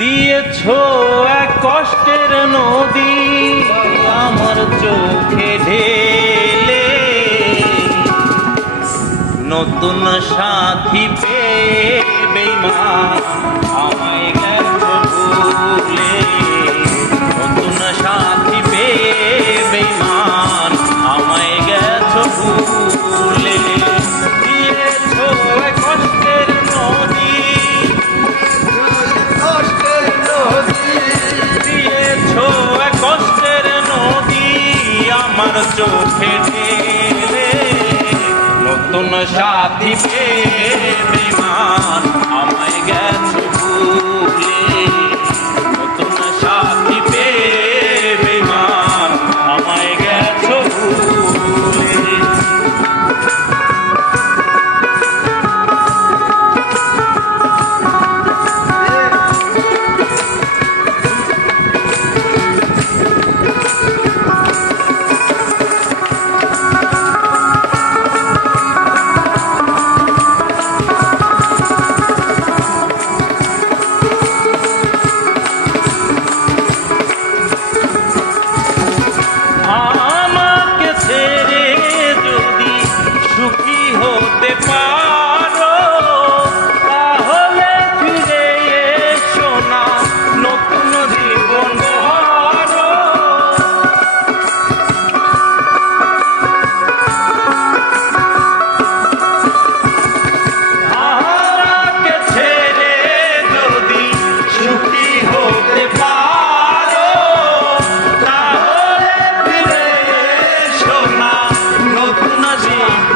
দিয়েছো এক কষ্টের নদী আমার চোখে ঢেলে, নতুন সাথী পেয়ে বেঈমান আমায় গেছো ভুলে, নতুন সাথী পেয়ে বেঈমান আমায় গেছো ভুলে। দিয়েছো এক কষ্টের নদী, দিয়েছো এক কষ্টের নদী আমার চোখে ঢেলে, নতুন সাথী পেয়ে বেঈমান আমায় গেছো ভুলে, নতুন সাথী পেয়ে বেঈমান আমায় গেছো ভুলে। হতে পারো তাহলে ফিরে এসো না, নতুন জীবন গড়ো। আমাকে ছেড়ে যদি সুখী হতে পারো তাহলে ফিরে এসো না, নতুন জীবন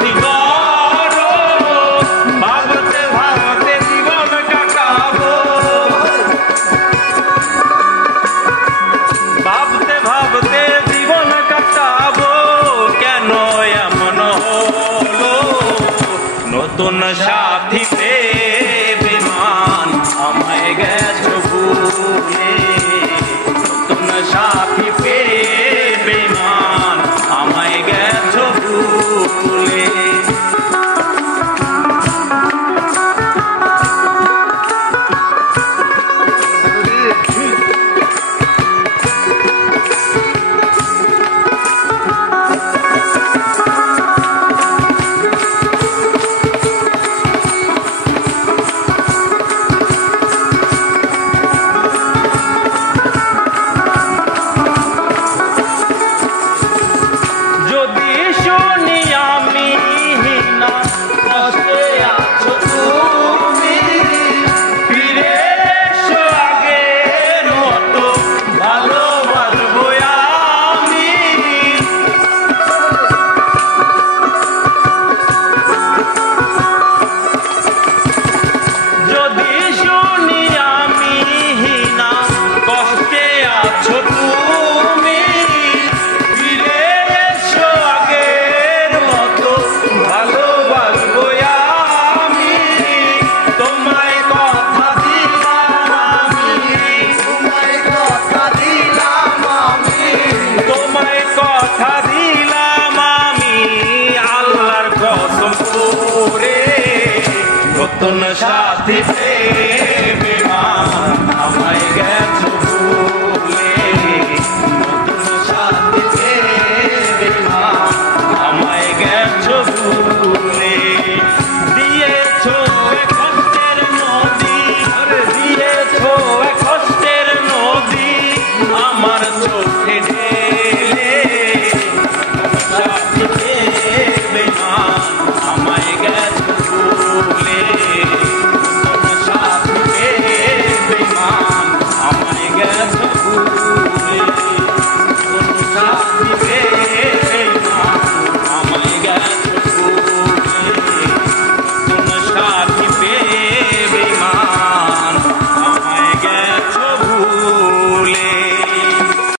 নতুন সাথী পেয়ে বেঈমান আমায় গেছো ভুলে, নতুন সাথী পেয়ে বেঈমান আমায় গেছো ভুলে। নতুন সাথী